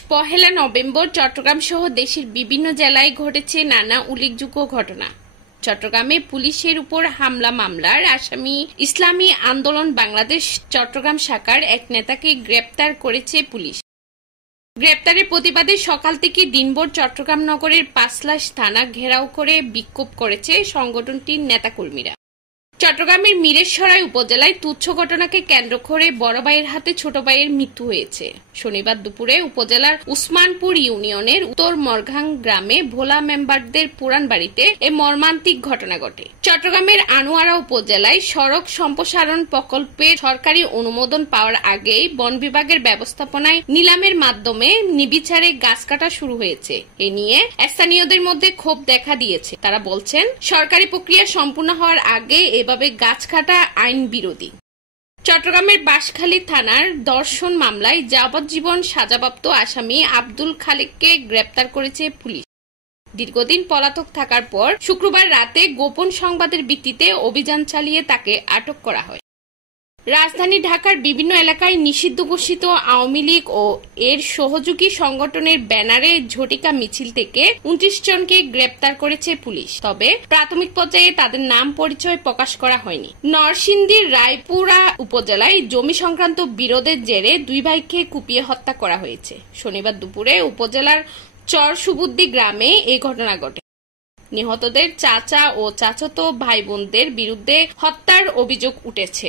পহেলা November Chittagong সহ দেশের বিভিন্ন জেলায় ঘটেছে নানা উল্লেখযোগ্য ঘটনা। চট্টগ্রামে পুলিশের উপর হামলা মামলার আসামি ইসলামী আন্দোলন বাংলাদেশ চট্টগ্রাম শাখার এক নেতাকে গ্রেপ্তার করেছে পুলিশ। গ্রেপ্তারের প্রতিবাদে সকাল থেকে দিনভর চট্টগ্রাম নগরের পাঁচলাশ থানা ঘেরাও করে বিক্ষোভ করেছে সংগঠনটির নেতাকর্মীরা। চট্টগ্রামের মিরেশরাই উপজেলায় তুচ্ছ ঘটনাকে কেন্দ্র করে বড় ভাইয়ের হাতে ছোট ভাইয়ের মৃত্যু হয়েছে। শনিবার দুপুরে উপজেলার উসমানপুর ইউনিয়নের উত্তর মরঘাং গ্রামে ভোলা মেম্বারদের পুরান বাড়িতে এ মর্মান্তিক ঘটনা ঘটে। চট্টগ্রামের আনোয়ারা উপজেলায় সড়ক সম্প্রসারণ প্রকল্পে সরকারি অনুমোদন পাওয়ার আগেই বন বিভাগের ব্যবস্থাপনায় নিলামের মাধ্যমে নির্বিচারে গাছ কাটা শুরু হয়েছে। এ নিয়ে স্থানীয়দের মধ্যে ক্ষোভ দেখা দিয়েছে। তারা বলছেন, সরকারি প্রক্রিয়া সম্পূর্ণ হওয়ার আগে এভাবে গাছ কাটা আইন বিরোধী। চট্টগ্রামের বাঁশখালী থানার ধর্ষণ মামলায় যাবজ্জীবন সাজাপ্রাপ্ত আসামি আব্দুল খালেককে গ্রেপ্তার করেছে পুলিশ। দীর্ঘদিন পলাতক থাকার পর শুক্রবার রাতে গোপন সংবাদের ভিত্তিতে অভিযান চালিয়ে তাকে আটক করা হয়। রাজধানী ঢাকার বিভিন্ন এলাকায় নিষিদ্ধ ঘোষিত আওয়ামী লীগ ও এর সহযোগী সংগঠনের ব্যানারে ঝটিকা মিছিল থেকে 29 জনকে গ্রেপ্তার করেছে পুলিশ। তবে প্রাথমিক পর্যায়ে তাদের নাম পরিচয় প্রকাশ করা হয়নি। নরসিংদীর রায়পুরা উপজেলায় জমি সংক্রান্ত বিরোধের জেরে দুই ভাইকে কুপিয়ে হত্যা করা হয়েছে। শনিবার দুপুরে উপজেলার চরসুবুদ্দি গ্রামে এই ঘটনা ঘটে। নিহতদের চাচা ও চাচাতো ভাই বোনদের বিরুদ্ধে হত্যার অভিযোগ উঠেছে।